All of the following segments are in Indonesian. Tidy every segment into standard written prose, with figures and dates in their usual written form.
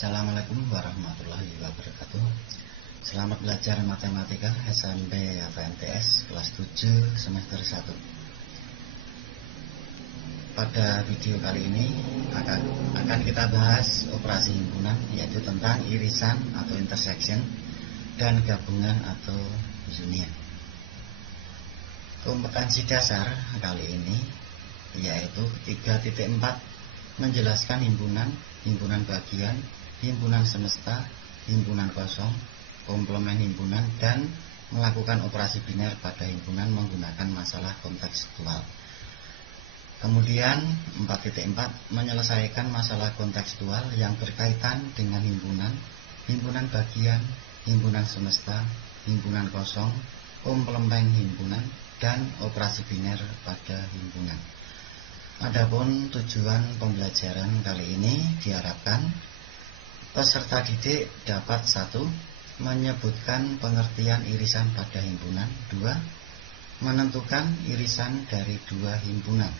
Assalamualaikum warahmatullahi wabarakatuh. Selamat belajar matematika SMP atau MTS kelas 7 semester 1. Pada video kali ini akan kita bahas operasi himpunan, yaitu tentang irisan atau intersection dan gabungan atau union. Kompetensi dasar kali ini yaitu 3.4, menjelaskan himpunan, himpunan bagian, himpunan semesta, himpunan kosong, komplement himpunan, dan melakukan operasi biner pada himpunan menggunakan masalah kontekstual. Kemudian 4.4, menyelesaikan masalah kontekstual yang berkaitan dengan himpunan, himpunan bagian, himpunan semesta, himpunan kosong, komplement himpunan, dan operasi biner pada himpunan. Adapun tujuan pembelajaran kali ini diharapkan peserta didik dapat 1. Menyebutkan pengertian irisan pada himpunan. 2. Menentukan irisan dari dua himpunan.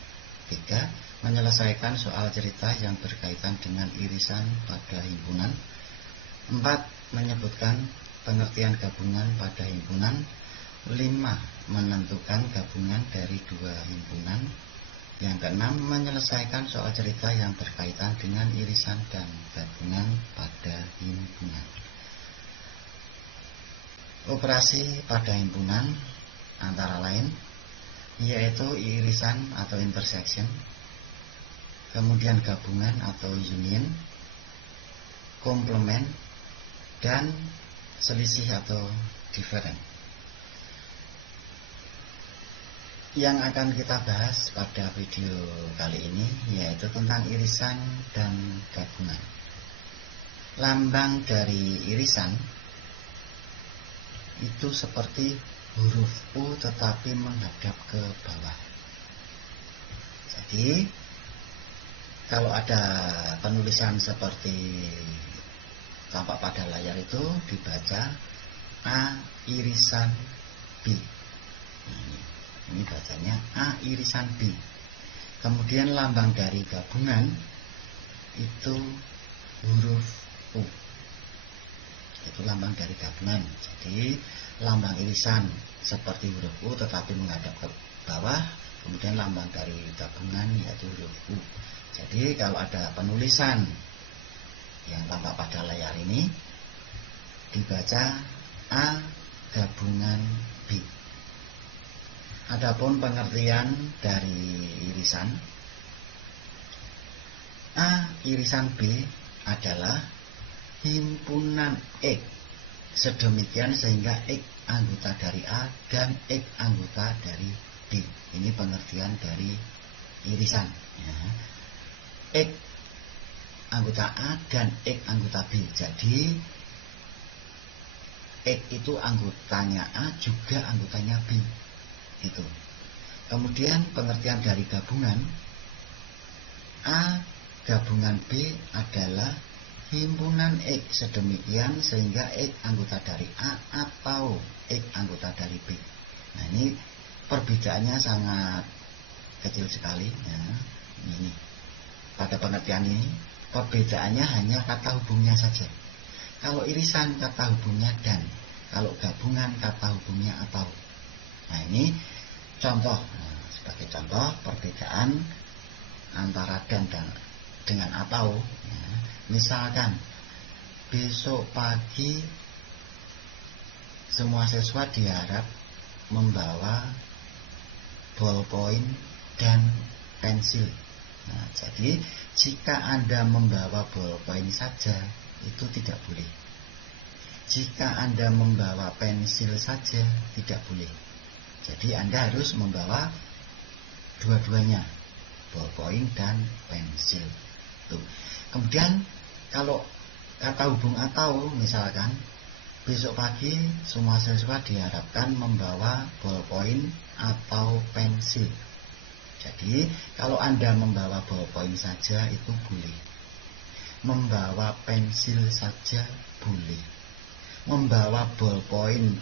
3. Menyelesaikan soal cerita yang berkaitan dengan irisan pada himpunan. 4. Menyebutkan pengertian gabungan pada himpunan. 5. Menentukan gabungan dari dua himpunan. Yang keenam, menyelesaikan soal cerita yang berkaitan dengan irisan dan gabungan pada himpunan. Operasi pada himpunan antara lain yaitu irisan atau intersection, kemudian gabungan atau union, komplement, dan selisih atau different. Yang akan kita bahas pada video kali ini yaitu tentang irisan dan gabungan. Lambang dari irisan itu seperti huruf U tetapi menghadap ke bawah. Jadi kalau ada penulisan seperti tampak pada layar itu dibaca A irisan B. Ini bacanya A irisan B. Kemudian lambang dari gabungan itu huruf U. Itu lambang dari gabungan. Jadi lambang irisan seperti huruf U tetapi menghadap ke bawah. Kemudian lambang dari gabungan yaitu huruf U. Jadi kalau ada penulisan yang tampak pada layar ini dibaca A gabungan B. Adapun pengertian dari irisan, A irisan B adalah himpunan X sedemikian sehingga X anggota dari A dan X anggota dari B. Ini pengertian dari irisan ya. X anggota A dan X anggota B. Jadi X itu anggotanya A juga anggotanya B. Itu. Kemudian pengertian dari gabungan, A gabungan B adalah himpunan X sedemikian sehingga X anggota dari A atau X anggota dari B. Nah ini perbedaannya sangat kecil sekali ya. Ini pada pengertian ini perbedaannya hanya kata hubungnya saja. Kalau irisan kata hubungnya dan, kalau gabungan kata hubungnya atau. Nah ini contoh, sebagai contoh perbedaan antara dan dengan atau ya. Misalkan besok pagi semua siswa diharap membawa ballpoint dan pensil. Nah, jadi jika Anda membawa ballpoint saja itu tidak boleh. Jika Anda membawa pensil saja tidak boleh. Jadi Anda harus membawa dua-duanya, ballpoint dan pensil. Tuh. Kemudian kalau kata hubung atau misalkan besok pagi semua siswa diharapkan membawa ballpoint atau pensil. Jadi kalau Anda membawa ballpoint saja itu boleh. Membawa pensil saja boleh. Membawa ballpoint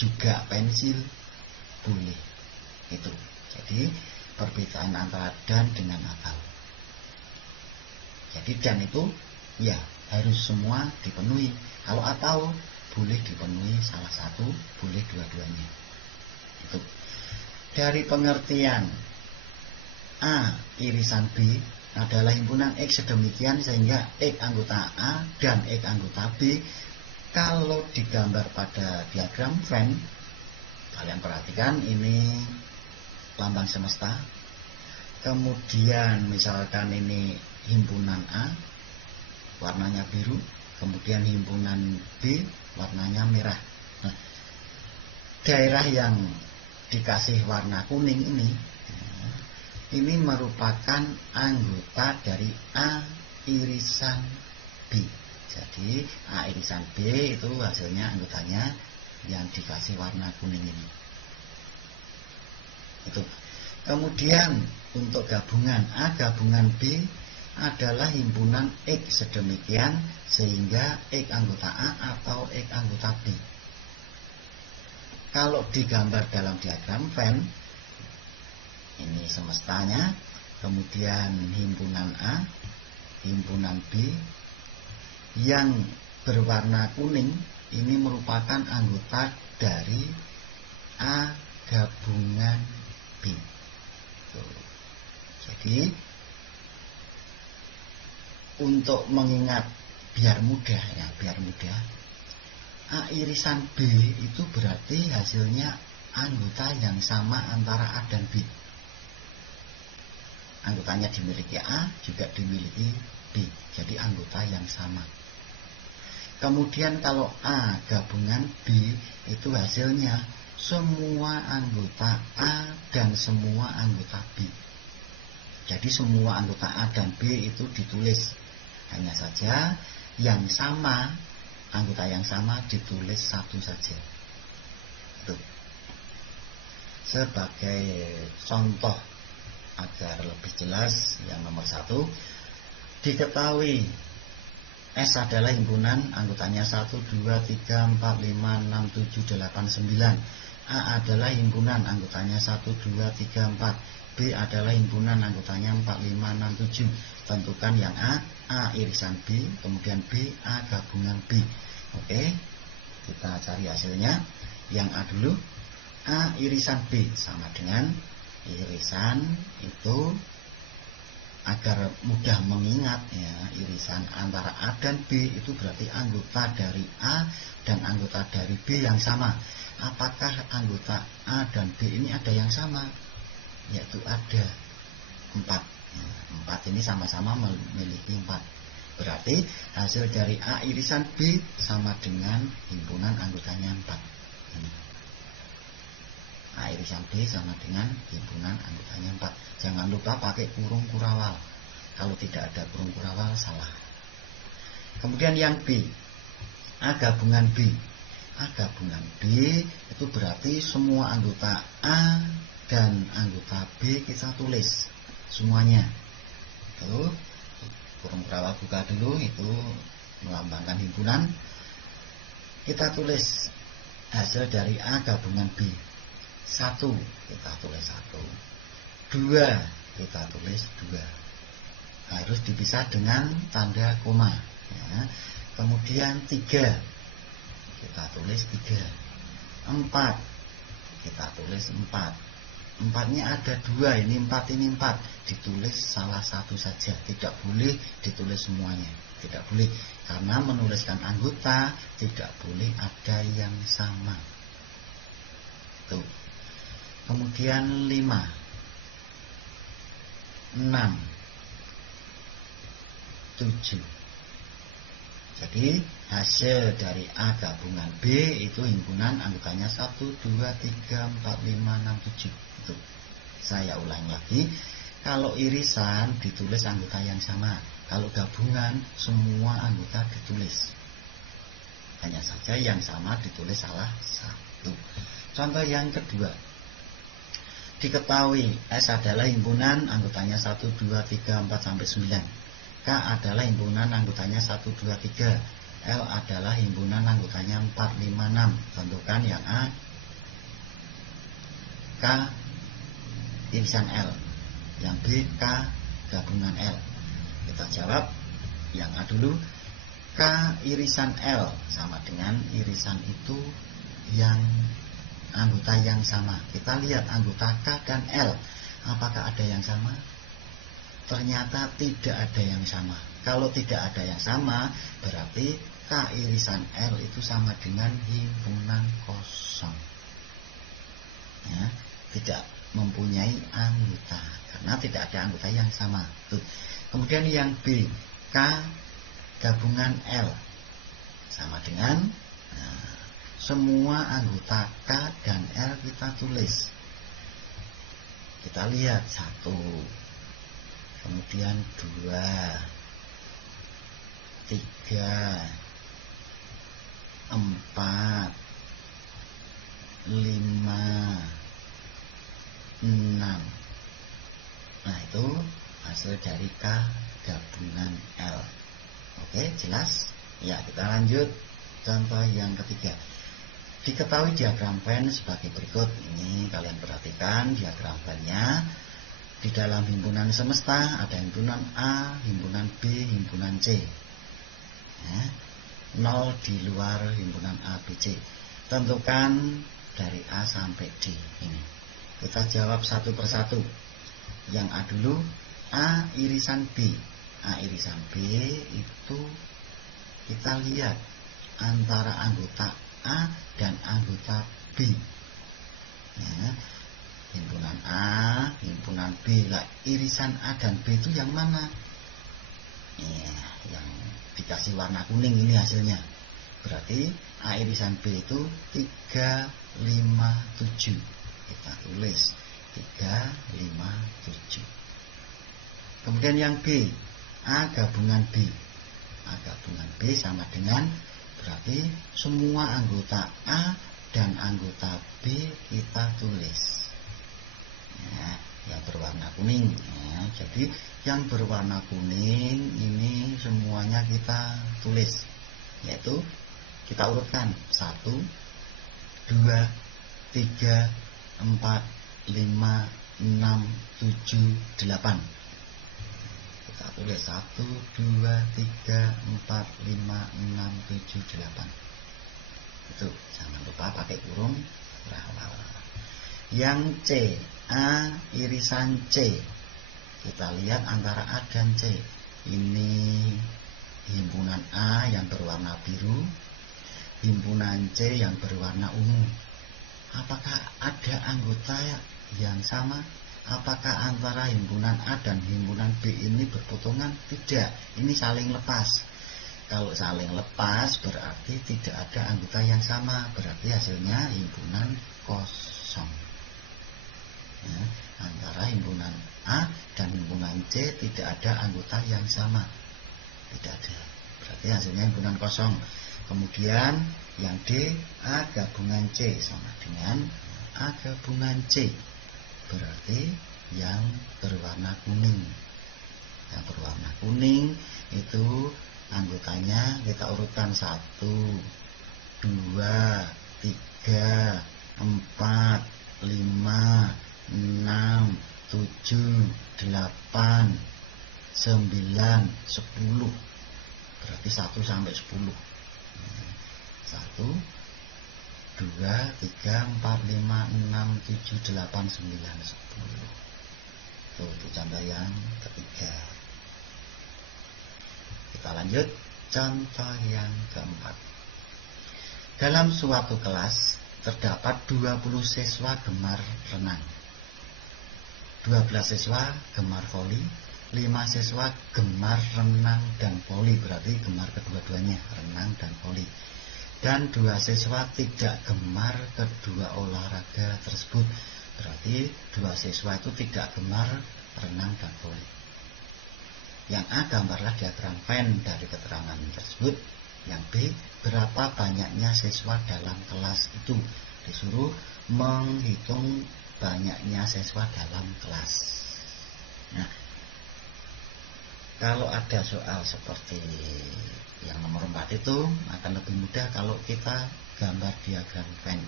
juga pensil boleh. Itu. Jadi perbedaan antara dan dengan atau. Jadi dan itu ya harus semua dipenuhi. Kalau A tahu, boleh dipenuhi salah satu, boleh dua-duanya. Itu. Dari pengertian A irisan B adalah himpunan X sedemikian sehingga X anggota A dan X anggota B, kalau digambar pada diagram Venn, kalian perhatikan ini lambang semesta. Kemudian misalkan ini himpunan A, warnanya biru, kemudian himpunan B, warnanya merah. Nah, daerah yang dikasih warna kuning ini merupakan anggota dari A irisan B. Jadi A irisan B itu hasilnya anggotanya yang dikasih warna kuning ini. Itu. Kemudian untuk gabungan A gabungan B adalah himpunan X sedemikian sehingga X anggota A atau X anggota B. Kalau digambar dalam diagram Venn, ini semestanya, kemudian himpunan A, himpunan B, yang berwarna kuning ini merupakan anggota dari A gabungan B. Jadi untuk mengingat biar mudah ya, biar mudah, A irisan B itu berarti hasilnya anggota yang sama antara A dan B. Anggotanya dimiliki A juga dimiliki B, jadi anggota yang sama. Kemudian kalau A gabungan B itu hasilnya semua anggota A dan semua anggota B. Jadi semua anggota A dan B itu ditulis, hanya saja yang sama, anggota yang sama ditulis satu saja. Tuh. Sebagai contoh agar lebih jelas, yang nomor 1, diketahui S adalah himpunan anggotanya 1, 2, 3, 4, 5, 6, 7, 8, 9. A adalah himpunan anggotanya 1, 2, 3, 4. B adalah himpunan anggotanya 4, 5, 6, 7. Tentukan yang A irisan B, kemudian B, A gabungan B. Oke, kita cari hasilnya. Yang A dulu, A irisan B sama dengan irisan itu, agar mudah mengingat ya, irisan antara A dan B itu berarti anggota dari A dan anggota dari B yang sama. Apakah anggota A dan B ini ada yang sama? Yaitu ada 4. 4 ini sama-sama memiliki 4. Berarti hasil dari A irisan B sama dengan himpunan anggotanya 4. Ini. A irisan B sama dengan himpunan anggotanya 4. Jangan lupa pakai kurung kurawal. Kalau tidak ada kurung kurawal salah. Kemudian yang B, A gabungan B. A gabungan B itu berarti semua anggota A dan anggota B kita tulis semuanya. Itu kurung kurawal buka dulu, itu melambangkan himpunan. Kita tulis hasil dari A gabungan B. 1 kita tulis 1, 2 kita tulis 2, harus dipisah dengan tanda koma ya. Kemudian 3 kita tulis 3, 4 kita tulis 4. 4-nya ada 2, ini 4, ini 4, ditulis salah satu saja, tidak boleh ditulis semuanya, tidak boleh, karena menuliskan anggota tidak boleh ada yang sama. Tuh. Kemudian 5, 6, 7. Jadi hasil dari A gabungan B itu himpunan anggotanya 1, 2, 3, 4, 5, 6, 7. Itu. Saya ulang lagi. Kalau irisan ditulis anggota yang sama. Kalau gabungan semua anggota ditulis. Hanya saja yang sama ditulis salah satu. Contoh yang kedua. Diketahui S adalah himpunan anggotanya 1, 2, 3, 4, sampai 9. K adalah himpunan anggotanya 1, 2, 3. L adalah himpunan anggotanya 4, 5, 6. Tentukan yang A, K irisan L. Yang B, K gabungan L. Kita jawab yang A dulu. K irisan L sama dengan irisan itu yang anggota yang sama. Kita lihat anggota K dan L, apakah ada yang sama? Ternyata tidak ada yang sama. Kalau tidak ada yang sama, berarti K irisan L itu sama dengan himpunan kosong. Ya, tidak mempunyai anggota karena tidak ada anggota yang sama. Tuh. Kemudian yang B, K gabungan L sama dengan semua anggota K dan L kita tulis. Kita lihat 1, kemudian 2, 3, 4, 5, 6. Nah, itu hasil dari K gabungan L. Oke, jelas? Ya, kita lanjut contoh yang ketiga. Diketahui diagram Venn sebagai berikut. Ini kalian perhatikan diagram Venn-nya. Di dalam himpunan semesta ada himpunan A, himpunan B, himpunan C. Ya, 0 di luar himpunan A, B, C. Tentukan dari A sampai D. Ini. Kita jawab satu persatu. Yang A dulu, A irisan B. A irisan B itu kita lihat antara anggota A dan anggota B. Ya, himpunan A, himpunan B. Lah, irisan A dan B itu yang mana? Ya, yang dikasih warna kuning ini hasilnya. Berarti A irisan B itu 3, 5, 7. Kita tulis 3, 5, 7. Kemudian yang B, A gabungan B. A gabungan B sama dengan berarti semua anggota A dan anggota B kita tulis. Ya, yang berwarna kuning. Ya, jadi yang berwarna kuning ini semuanya kita tulis. Yaitu kita urutkan 1, 2, 3, 4, 5, 6, 7, 8. Kita tulis 1, 2, 3, 4, 5, 6, 7, 8. Itu jangan lupa pakai kurung berawal. Yang C, A irisan C. Kita lihat antara A dan C. Ini himpunan A yang berwarna biru, himpunan C yang berwarna ungu. Apakah ada anggota yang sama? Apakah antara himpunan A dan himpunan B ini berpotongan? Tidak, ini saling lepas. Kalau saling lepas berarti tidak ada anggota yang sama. Berarti hasilnya himpunan kosong. Ya, antara himpunan A dan himpunan C tidak ada anggota yang sama. Tidak ada. Berarti hasilnya himpunan kosong. Kemudian yang D, A gabungan C sama dengan A gabungan C. Berarti yang berwarna kuning. Yang berwarna kuning itu anggotanya kita urutkan 1, 2, 3, 4, 5, 6, 7, 8, 9, 10. Berarti 1 sampai 10. 1, 2, 3, 4, 5, 6, 7, 8, 9, 10. Itu contoh yang ketiga. Kita lanjut contoh yang keempat. Dalam suatu kelas terdapat 20 siswa gemar renang, 12 siswa gemar voli, 5 siswa gemar renang dan voli. Berarti gemar kedua-duanya, renang dan voli. Dan 2 siswa tidak gemar kedua olahraga tersebut. Berarti 2 siswa itu tidak gemar renang dan voli. Yang A, gambarlah diagram Venn dari keterangan tersebut. Yang B, berapa banyaknya siswa dalam kelas itu. Disuruh menghitung banyaknya siswa dalam kelas. Nah, kalau ada soal seperti yang nomor 4 itu akan lebih mudah kalau kita gambar diagram Venn.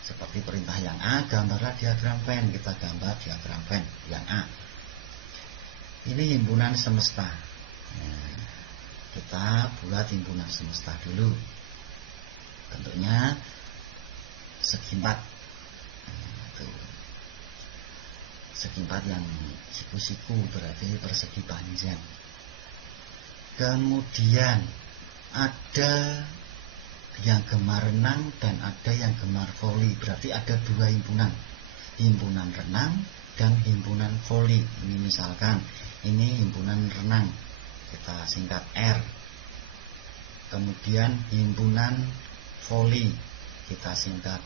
Seperti perintah yang A, gambarlah diagram Venn. Kita gambar diagram Venn yang A. Ini himpunan semesta. Nah, kita kita buat himpunan semesta dulu. Bentuknya segi 4. Segi 4 yang siku-siku, berarti persegi panjang. Kemudian ada yang gemar renang dan ada yang gemar voli, berarti ada 2 himpunan, himpunan renang dan himpunan voli. Ini misalkan ini himpunan renang, kita singkat R. Kemudian himpunan voli, kita singkat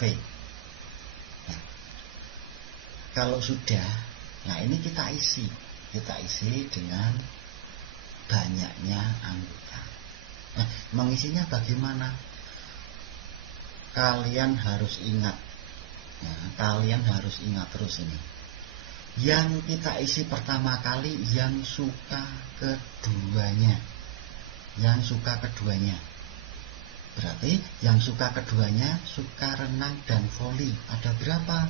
V. Nah, kalau sudah, nah ini kita isi dengan banyaknya anggota. Nah, mengisinya bagaimana? Kalian harus ingat, terus ini. Yang kita isi pertama kali yang suka keduanya. Berarti yang suka keduanya suka renang dan voli. Ada berapa?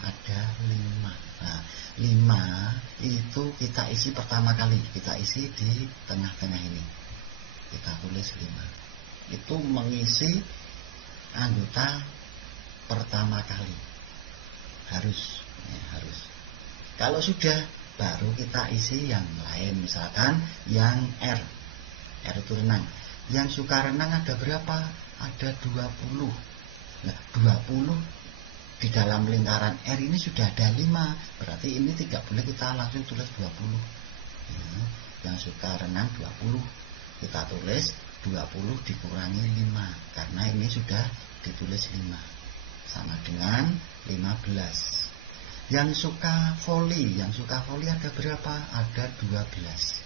Ada 5. Nah, 5 itu kita isi pertama kali. Kita isi di tengah-tengah ini. Kita tulis 5. Itu mengisi anggota pertama kali. Harus. Kalau sudah, baru kita isi yang lain. Misalkan yang R itu renang. Yang suka renang ada berapa? Ada 20. Nah, 20 di dalam lingkaran R ini sudah ada 5. Berarti ini tidak boleh kita langsung tulis 20. Yang suka renang 20. Kita tulis 20 dikurangi 5. Karena ini sudah ditulis 5. Sama dengan 15. Yang suka voli ada berapa? Ada 12.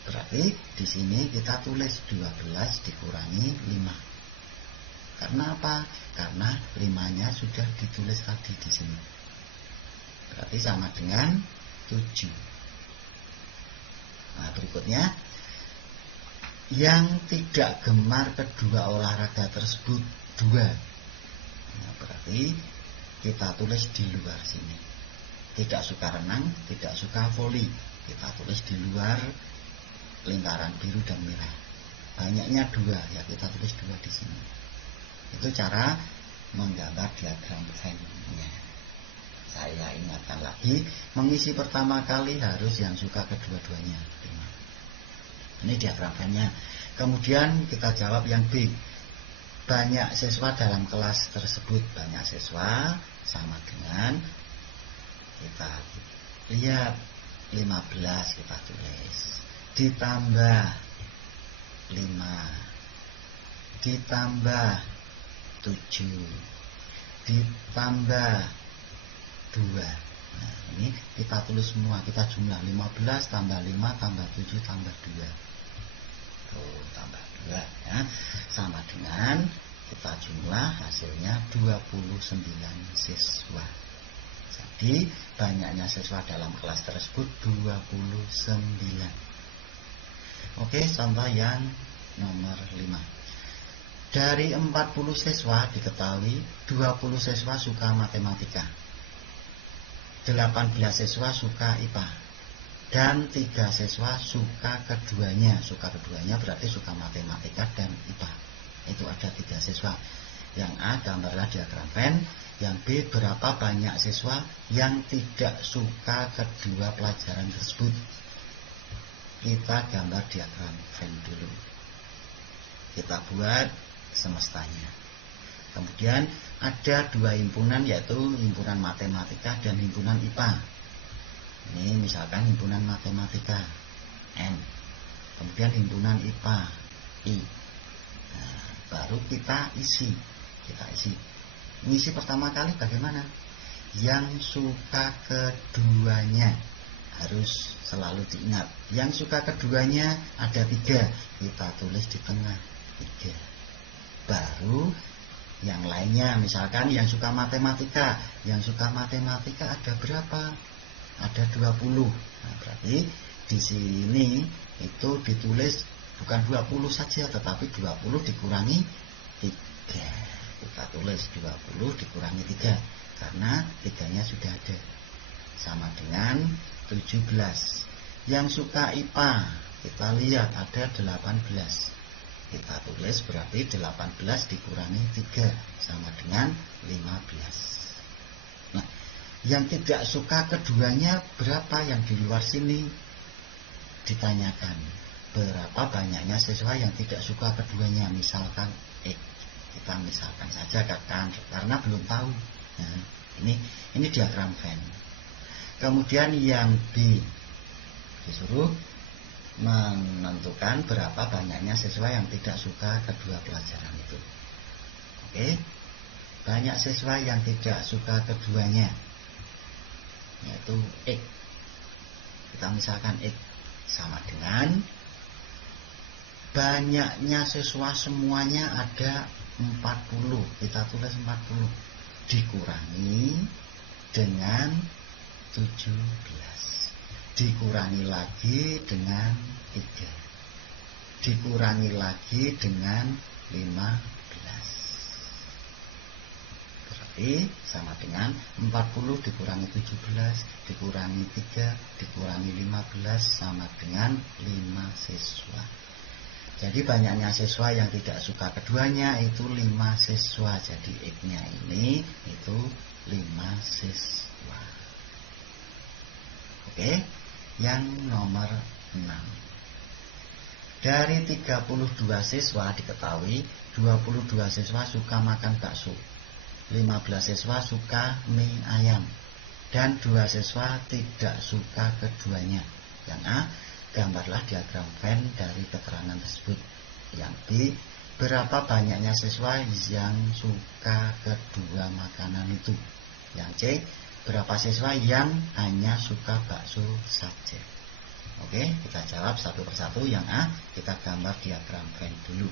Berarti di sini kita tulis 12 dikurangi 5. Karena apa? Karena 5-nya sudah ditulis tadi di sini. Berarti sama dengan 7. Nah, berikutnya yang tidak gemar kedua olahraga tersebut 2. Nah, berarti kita tulis di luar sini. Tidak suka renang, tidak suka voli. Kita tulis di luar lingkaran biru dan merah. Banyaknya 2, ya kita tulis 2 di sini. Itu cara menggambar diagram Venn-nya. Saya ingatkan lagi, mengisi pertama kali harus yang suka kedua-duanya. Ini diagram Venn-nya. Kemudian kita jawab yang B. Banyak siswa dalam kelas tersebut. Banyak siswa sama dengan, kita lihat 15, kita tulis. Ditambah 5, ditambah 7, ditambah 2. Nah, ini kita tulis semua, kita jumlah 15 tambah 5 tambah 7 tambah 2. Tuh, tambah 2 ya. Sama dengan kita jumlah hasilnya 29 siswa. Jadi banyaknya siswa dalam kelas tersebut 29. Oke, contoh yang nomor 5. Dari 40 siswa diketahui 20 siswa suka matematika, 18 siswa suka IPA, dan 3 siswa suka keduanya. Suka keduanya berarti suka matematika dan IPA. Itu ada 3 siswa. Yang A, gambarlah diagram Venn. Yang B, berapa banyak siswa yang tidak suka kedua pelajaran tersebut. Kita gambar diagram Venn dulu. Kita buat semestanya. Kemudian ada 2 himpunan, yaitu himpunan matematika dan himpunan IPA. Ini misalkan himpunan matematika N, kemudian himpunan IPA I. Nah, baru kita isi. Ngisi pertama kali bagaimana? Yang suka keduanya harus selalu diingat. Yang suka keduanya ada 3, kita tulis di tengah 3. Baru yang lainnya, misalkan yang suka matematika. Yang suka matematika ada berapa? Ada 20. Nah, berarti di sini itu ditulis bukan 20 saja, tetapi 20 dikurangi 3. Kita tulis 20 dikurangi 3, karena 3-nya sudah ada. Sama dengan 17. Yang suka IPA Kita lihat ada 18. Kita tulis berarti 18 dikurangi 3 sama dengan 15. Nah, yang tidak suka keduanya berapa? Yang di luar sini ditanyakan berapa banyaknya siswa yang tidak suka keduanya. Misalkan X, kita misalkan saja karena belum tahu. Nah, ini diagram Venn. Kemudian yang B disuruh menentukan berapa banyaknya siswa yang tidak suka kedua pelajaran itu. Oke, banyak siswa yang tidak suka keduanya, yaitu X. Kita misalkan X sama dengan banyaknya siswa semuanya ada 40. Kita tulis 40 dikurangi dengan 17. Dikurangi lagi dengan 3, dikurangi lagi dengan 15. Berarti sama dengan 40 dikurangi 17 dikurangi 3 dikurangi 15 sama dengan 5 siswa. Jadi banyaknya siswa yang tidak suka keduanya itu 5 siswa. Jadi X-nya ini itu 5 siswa. Oke, yang nomor 6. Dari 32 siswa diketahui 22 siswa suka makan bakso, 15 siswa suka mie ayam, dan 2 siswa tidak suka keduanya. Yang A, gambarlah diagram Venn dari keterangan tersebut. Yang B, berapa banyaknya siswa yang suka kedua makanan itu. Yang C, berapa siswa yang hanya suka bakso saja. Oke, kita jawab satu persatu. Yang A, kita gambar diagram Venn dulu.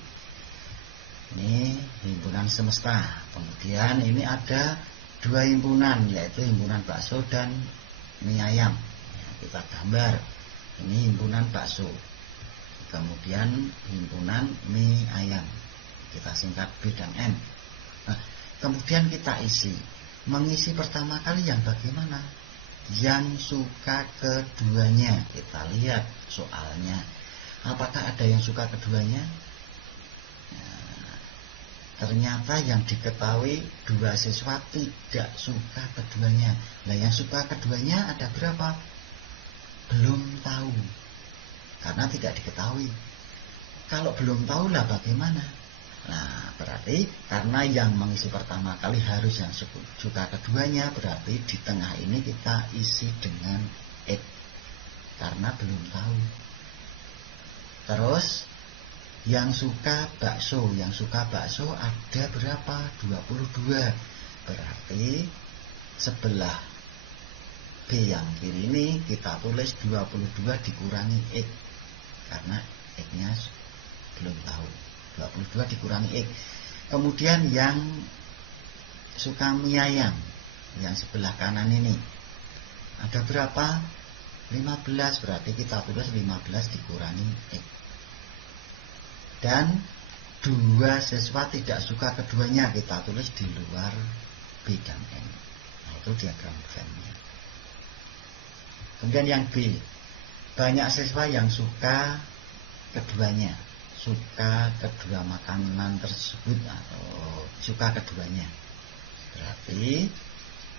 Ini himpunan semesta. Kemudian ini ada 2 himpunan, yaitu himpunan bakso dan mie ayam. Kita gambar. Ini himpunan bakso. Kemudian himpunan mie ayam. Kita singkat B dan M. Nah, kemudian kita isi. Mengisi pertama kali yang bagaimana? Yang suka keduanya. Kita lihat soalnya. Apakah ada yang suka keduanya? Nah, ternyata yang diketahui 2 siswa tidak suka keduanya. Nah, yang suka keduanya ada berapa? Belum tahu. Karena tidak diketahui. Kalau belum tahu lah bagaimana? Nah, berarti karena yang mengisi pertama kali harus yang suka keduanya, berarti di tengah ini kita isi dengan X karena belum tahu. Terus yang suka bakso ada berapa? 22. Berarti sebelah B yang kiri ini kita tulis 22 dikurangi X karena X-nya belum tahu. 22 dikurangi X. Kemudian yang suka mie ayam yang sebelah kanan ini ada berapa? 15. Berarti kita tulis 15 dikurangi X. Dan 2 siswa tidak suka keduanya, kita tulis di luar B dan M. Nah, itu diagram Venn-nya. Kemudian yang B, banyak siswa yang suka keduanya, suka kedua makanan tersebut atau suka keduanya. Berarti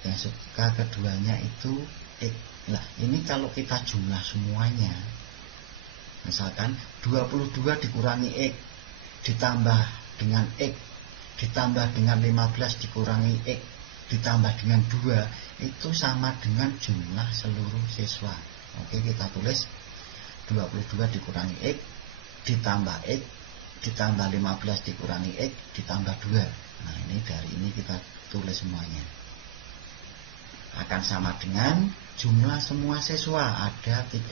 yang suka keduanya itu X. Nah, ini kalau kita jumlah semuanya, misalkan 22 dikurangi X ditambah dengan X ditambah dengan 15 dikurangi X ditambah dengan 2 itu sama dengan jumlah seluruh siswa. Oke, kita tulis 22 dikurangi X ditambah X ditambah 15 dikurangi X ditambah 2. Nah, ini dari ini kita tulis semuanya akan sama dengan jumlah semua siswa ada 32.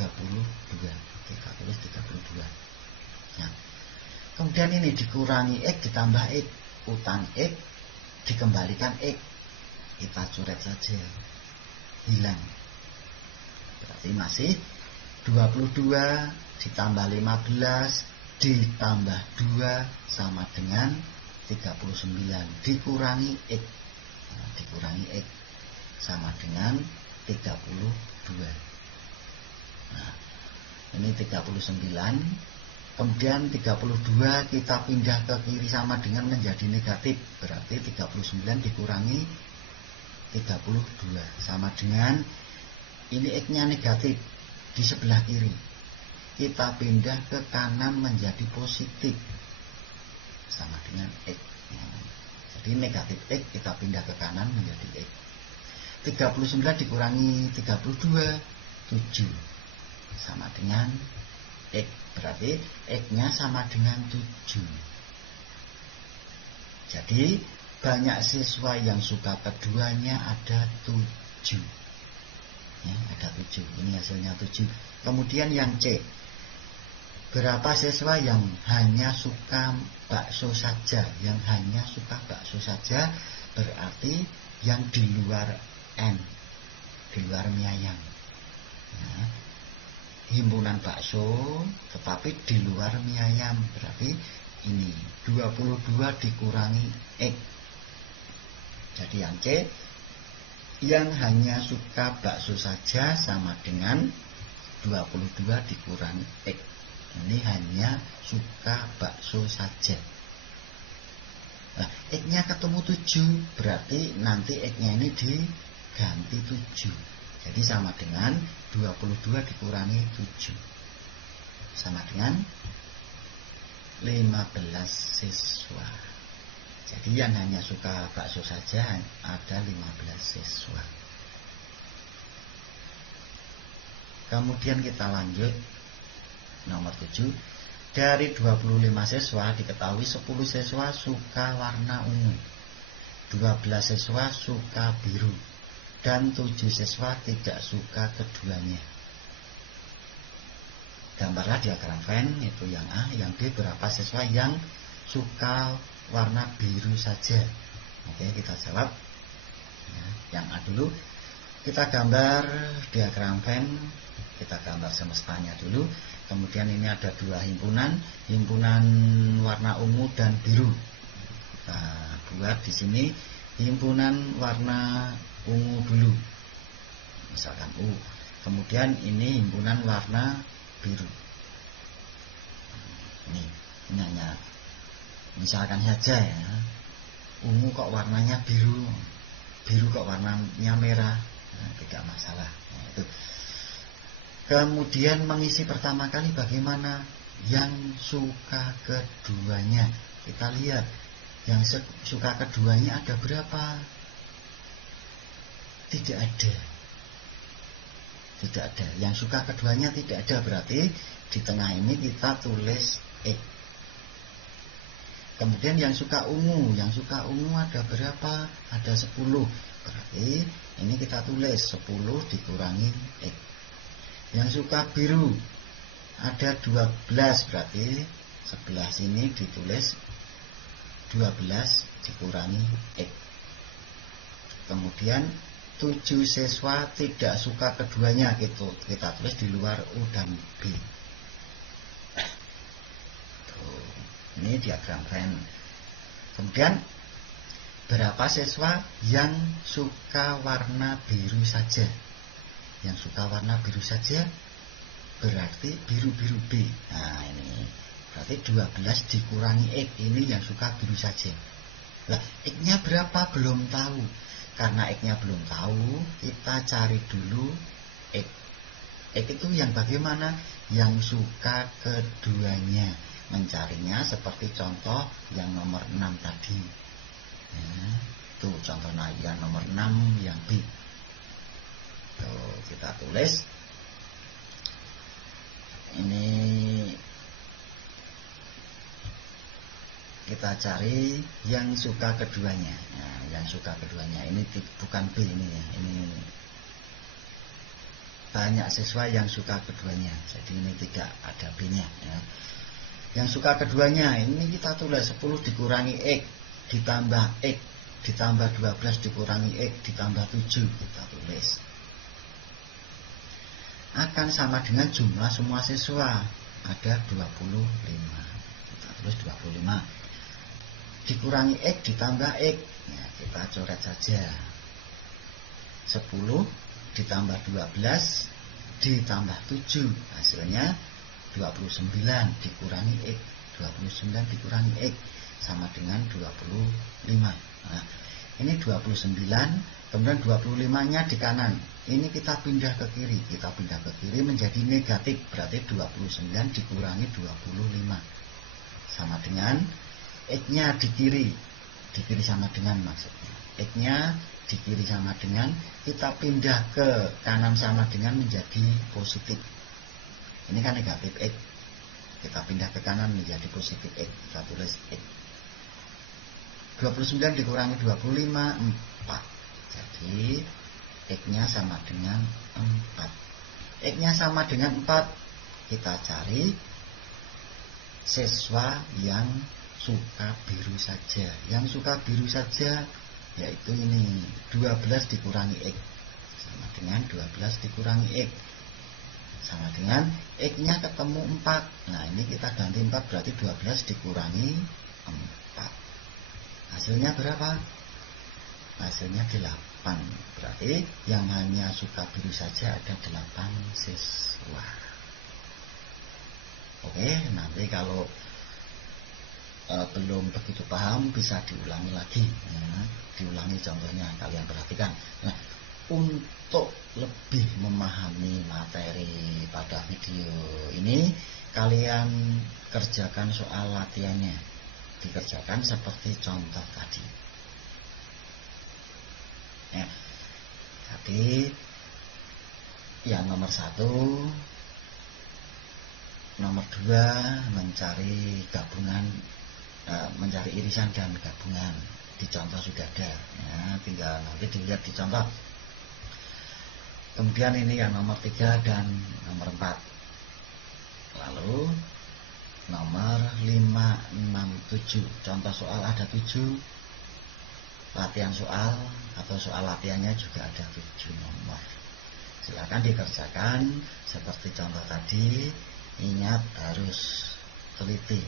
Kita tulis 32. Nah, kemudian ini dikurangi X ditambah X, utang X dikembalikan X, kita coret saja, hilang. Berarti masih 22 ditambah 15 ditambah 2 sama dengan 39 dikurangi X. Nah, dikurangi X sama dengan 32. Nah, Ini 39. Kemudian 32 kita pindah ke kiri sama dengan menjadi negatif. Berarti 39 dikurangi 32 sama dengan ini X-nya negatif di sebelah kiri. Kita pindah ke kanan menjadi positif sama dengan X. Jadi negatif X kita pindah ke kanan menjadi X. 39 dikurangi 32, 7 sama dengan X. Berarti X-nya sama dengan 7. Jadi banyak siswa yang suka keduanya ada 7. Ya, ada 7. Ini hasilnya 7. Kemudian yang C. Berapa siswa yang hanya suka bakso saja? Yang hanya suka bakso saja berarti yang di luar N, di luar mie ayam. Nah, himpunan bakso tetapi di luar mie ayam, berarti ini 22 dikurangi X. Jadi yang C, yang hanya suka bakso saja sama dengan 22 dikurangi X. Ini hanya suka bakso saja. Nah, X-nya ketemu 7, berarti nanti X-nya ini diganti 7. Jadi sama dengan 22 dikurangi 7 sama dengan 15 siswa. Jadi yang hanya suka bakso saja ada 15 siswa. Kemudian kita lanjut nomor 7. Dari 25 siswa diketahui 10 siswa suka warna ungu, 12 siswa suka biru, dan 7 siswa tidak suka keduanya. Gambarlah diagram Venn, itu yang A. Yang B, berapa siswa yang suka warna biru saja? Oke, kita jawab ya, yang A dulu. Kita gambar diagram Venn, kita gambar semestanya dulu. Kemudian ini ada dua himpunan, himpunan warna ungu dan biru. Nah, buat di sini himpunan warna ungu dulu, misalkan U. Kemudian ini himpunan warna biru. Ini hanya misalkan saja ya, ungu kok warnanya biru, biru kok warnanya merah, nah, tidak masalah. Nah, itu. Kemudian mengisi pertama kali bagaimana? Yang suka keduanya. Kita lihat yang suka keduanya ada berapa? Tidak ada. Tidak ada. Yang suka keduanya tidak ada, berarti di tengah ini kita tulis X. Kemudian yang suka ungu, ada berapa? Ada 10. Berarti ini kita tulis 10 dikurangi X. Yang suka biru ada 12, berarti sebelah sini ditulis 12 dikurangi X. Kemudian 7 siswa tidak suka keduanya, gitu. Kita tulis di luar U dan B. Tuh, ini diagram Venn. Kemudian berapa siswa yang suka warna biru saja? Yang suka warna biru saja berarti biru-biru B. Nah, ini berarti 12 dikurangi X. Ini yang suka biru saja. Nah, X-nya berapa? Belum tahu. Karena X-nya belum tahu, kita cari dulu X. X itu yang bagaimana? Yang suka keduanya. Mencarinya seperti contoh yang nomor 6 tadi. Nah, tuh contohnya yang nomor 6 yang B. Tuh, kita tulis. Ini kita cari yang suka keduanya. Nah, yang suka keduanya ini bukan B ini ya. Ini banyak siswa yang suka keduanya. Jadi ini tidak ada B-nya ya. Yang suka keduanya ini kita tulis 10 dikurangi X ditambah X ditambah 12 dikurangi X ditambah 7, kita tulis. Akan sama dengan jumlah semua siswa, ada 25. Kita tulis 25 dikurangi X ditambah X ya, kita coret saja. 10 ditambah 12 ditambah 7, hasilnya 29 dikurangi X. 29 dikurangi X sama dengan 25. Nah, ini 29, kemudian 25-nya di kanan. Ini kita pindah ke kiri. Kita pindah ke kiri menjadi negatif. Berarti 29 dikurangi 25. Sama dengan X-nya di kiri. Di kiri sama dengan maksudnya. X-nya di kiri sama dengan, kita pindah ke kanan sama dengan menjadi positif. Ini kan negatif X. Kita pindah ke kanan menjadi positif X. Kita tulis X. 29 dikurangi 25, 4. Jadi X-nya sama dengan 4. X-nya sama dengan 4. Kita cari siswa yang suka biru saja. Yang suka biru saja yaitu ini, 12 dikurangi X sama dengan 12 dikurangi X sama dengan X-nya ketemu 4. Nah, ini kita ganti 4, berarti 12 dikurangi 4. Hasilnya berapa? Hasilnya 8. Berarti yang hanya suka biru saja ada 8 siswa. Oke, nanti kalau belum begitu paham bisa diulangi lagi ya. Diulangi contohnya, kalian perhatikan. Nah, untuk lebih memahami materi pada video ini, kalian kerjakan soal latihannya. Dikerjakan seperti contoh tadi ya. Jadi yang nomor 1, nomor 2 mencari gabungan, mencari irisan dan gabungan. Di contoh sudah ada ya, tinggal nanti dilihat di contoh. Kemudian ini yang nomor 3 dan nomor 4. Lalu nomor 5, 6, 7. Contoh soal ada 7. Latihan soal atau soal latihannya juga ada 7 nomor. Silakan dikerjakan seperti contoh tadi. Ingat harus teliti.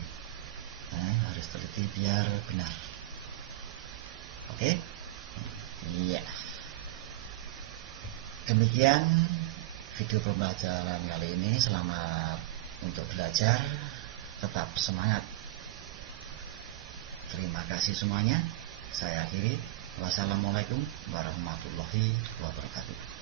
Harus teliti biar benar. Oke? Iya. Demikian video pembelajaran kali ini. Selamat untuk belajar. Tetap semangat. Terima kasih semuanya. Saya akhiri. Wassalamualaikum warahmatullahi wabarakatuh.